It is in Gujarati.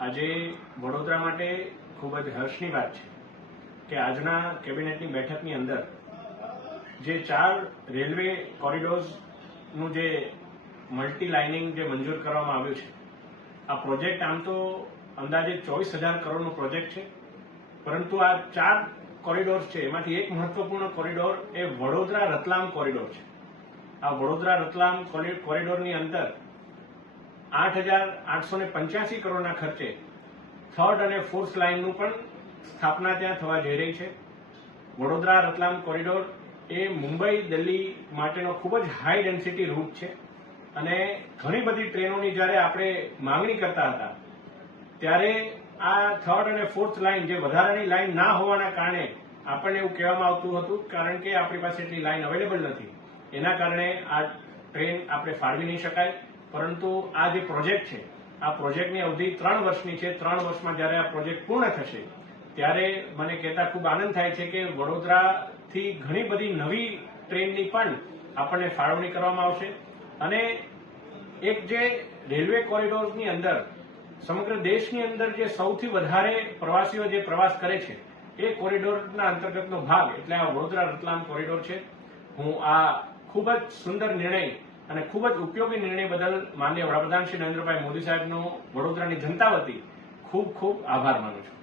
આજે વડોદરા માટે ખૂબ જ હર્ષની વાત છે કે આજના કેબિનેટની બેઠકની અંદર જે 4 રેલવે કોરિડોર્સનું જે મલ્ટી લાઇનિંગ જે મંજૂર કરવામાં આવ્યું છે, આ પ્રોજેક્ટ આમ તો અંદાજે 24,000 કરોડનો પ્રોજેક્ટ છે, પરંતુ આ 4 કોરિડોર્સ છે એમાંથી એક મહત્વપૂર્ણ કોરિડોર એ વડોદરા રતલામ કોરિડોર છે. આ વડોદરા રતલામ કોરિડોરની અંદર 8,885 કરોડના ખર્ચે 3rd અને 4th લાઇનનું પણ સ્થાપના ત્યાં થવા જઈ રહી છે. વડોદરા રતલામ કોરિડોર એ મુંબઈ દિલ્હી માટેનો ખૂબ જ હાઈ ડેન્સિટી રૂટ છે અને ઘણી બધી ટ્રેનોની જ્યારે આપણે માંગણી કરતા હતા ત્યારે આ 3rd અને 4th લાઇન જે વધારાની લાઇન ના હોવાના કારણે આપણને એવું કહેવામાં આવતું હતું કારણ કે આપણી પાસે એટલી લાઇન અવેલેબલ નથી, એના કારણે આ ટ્રેન આપણે ફાળવી નહીં શકાય. પરંતુ આ જે પ્રોજેક્ટ છે, આ પ્રોજેક્ટની અવધિ 3 વર્ષની છે. 3 વર્ષમાં જ્યારે આ પ્રોજેક્ટ પૂર્ણ થશે ત્યારે મને કહેતા ખૂબ આનંદ થાય છે કે વડોદરાથી ઘણી બધી નવી ટ્રેનની પણ આપણને ફાળવણી કરવામાં આવશે અને એક જે રેલવે કોરિડોરની અંદર સમગ્ર દેશની અંદર જે સૌથી વધારે પ્રવાસીઓ જે પ્રવાસ કરે છે એ કોરિડોરના અંતર્ગતનો ભાગ એટલે આ વડોદરા રતલામ કોરિડોર છે. હું આ ખૂબ જ સુંદર નિર્ણય અને ખૂબ જ ઉપયોગી નિર્ણય બદલ માનનીય વડાપ્રધાન શ્રી નરેન્દ્રભાઈ મોદી સાહેબનો વડોદરાની જનતા વતી ખૂબ ખૂબ આભાર માનું છું.